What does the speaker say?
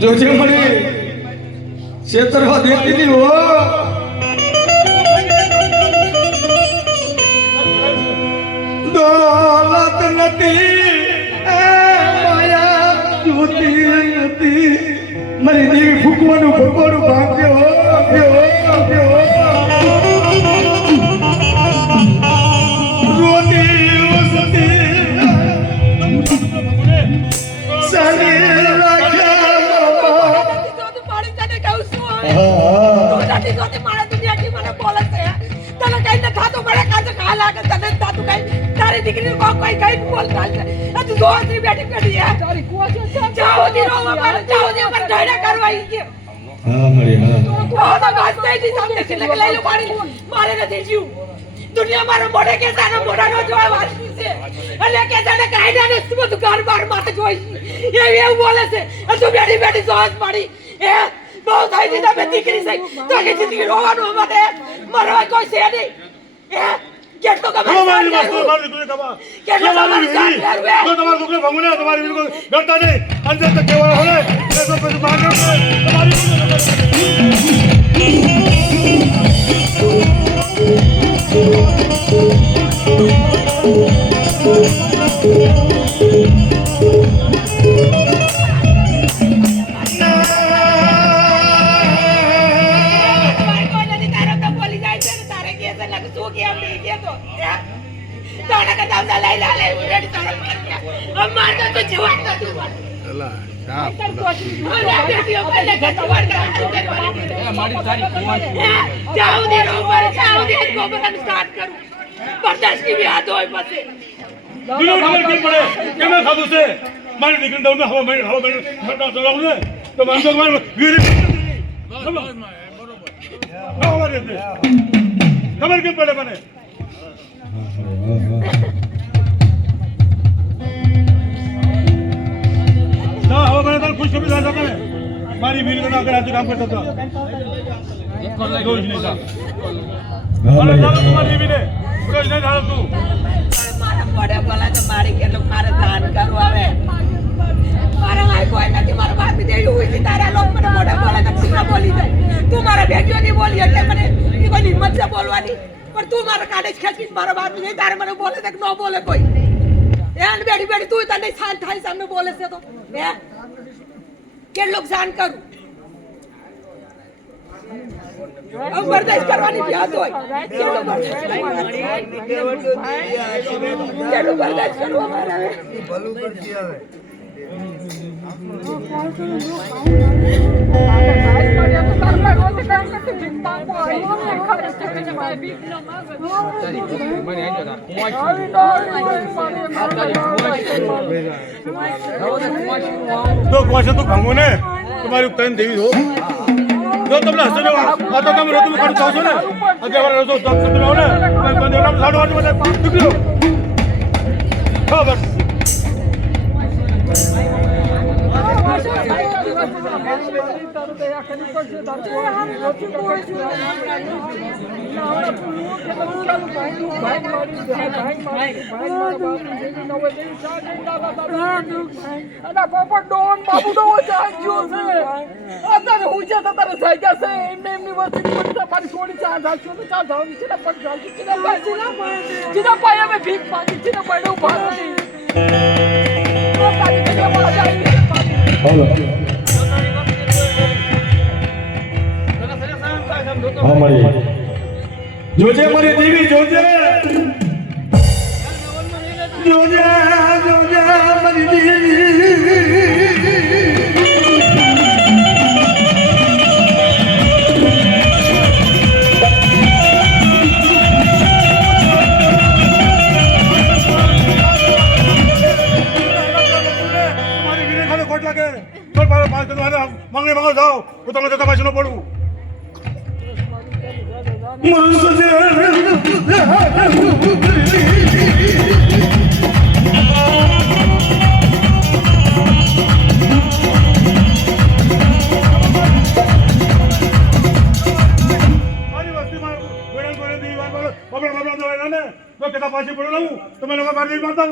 જોજે મને છેતરવા દેતી નહીં હો. દોલત નથી માયા જોતી નથી મારી દેવી ફૂકવાનું ભગવાનું ભાગ્ય હો. તારી દીકરી કો કોઈ કઈ બોલતા નથી તું દોસ્તી બેઠી બેઠી યાર તારી કોશો જાઓ દીનો મારે જાઓ દે પર ઢોડા કરવાઈ કે હા મળી હા તો વાસ્તે દી સામે કે લઈ લો પાણી મારે નથી જીવ દુનિયા મારો મોઢે કે સાનો મોઢાનો જોવા વાંચી છે એટલે કે જાને કાયદાને બધું ઘર બાર માથે જોઈ એ એવું બોલે છે તું બેઠી બેઠી જોસ પાડી એ બહુ થઈ દીધા બે દીકરી છે તો કે દીકરી રોવાનું અમારે મરવા કોઈ છે નહીં એ કેટલો કમાઈ તમારી મસ્તો મારી તું કમા કેટલો મારી તો તમાર દુખને ભંગુને તમારી બિલકુલ ડરતા નહીં અંદર તક કેવા હોલે એ તો પછી મારનો તમારી મારી દીકરી દઉં હવા મહિને તો માનતો ખબર કેમ પડે મને હવે મને તને ખુશ ખબર થતા ને મારી વીર ના આગળ કામ કરતો હતો રોજ નહીં તા તમારી વીરે રોજ નહીં ધારો તું મારા પડે બોલા તો મારી કેટલું મારે દાન કરવું આવે મારા લાઈ કોઈ નથી મારા બાપી દેવી હોય છે તારા લોક મને મોઢે બોલા તો તું બોલી જાય તું મારા ભેગ્યો ની બોલી એટલે મને એ કોઈ હિંમત છે બોલવાની પણ તું મારા કાઢે ખેંચી મારા બાપી નહીં તારે મને બોલે તો ન બોલે કોઈ એન બેઠી બેઠી તું તને શાંત થાય સામે બોલે છે તો હે કેટલું શાન કરું બરદાસ્ત કરવાની ભ્યાસ હોય કેટલું બરદાસ્ત કરવું અમારે હવે ભલું કરતી આવે તો કોશે તું ભાંગો ને તમારી ઉત્તરાયણ દેવી હો જો તમને હસો આ તો તમે રોતું કાઢ છો ને અત્યારે રોતો તમે આવો ને બંધ એલા સાડો વાળી મને નીકળ્યો હા બસ હા મારી જોજે મારી દેવી જોજે જોજે જોજે મારી દેવી તમારી વીરે ખાને ખોટ લાગે તો માંગણી માંગો જાઓ હું તમને જતા પાછી ન પડું મારી વસ્તીમાં ગોળે ગોળે દી વાત બબડા બબડા દોય ને તો કેતા પાછી પડો લાવું તમે લોકો મારી મારતા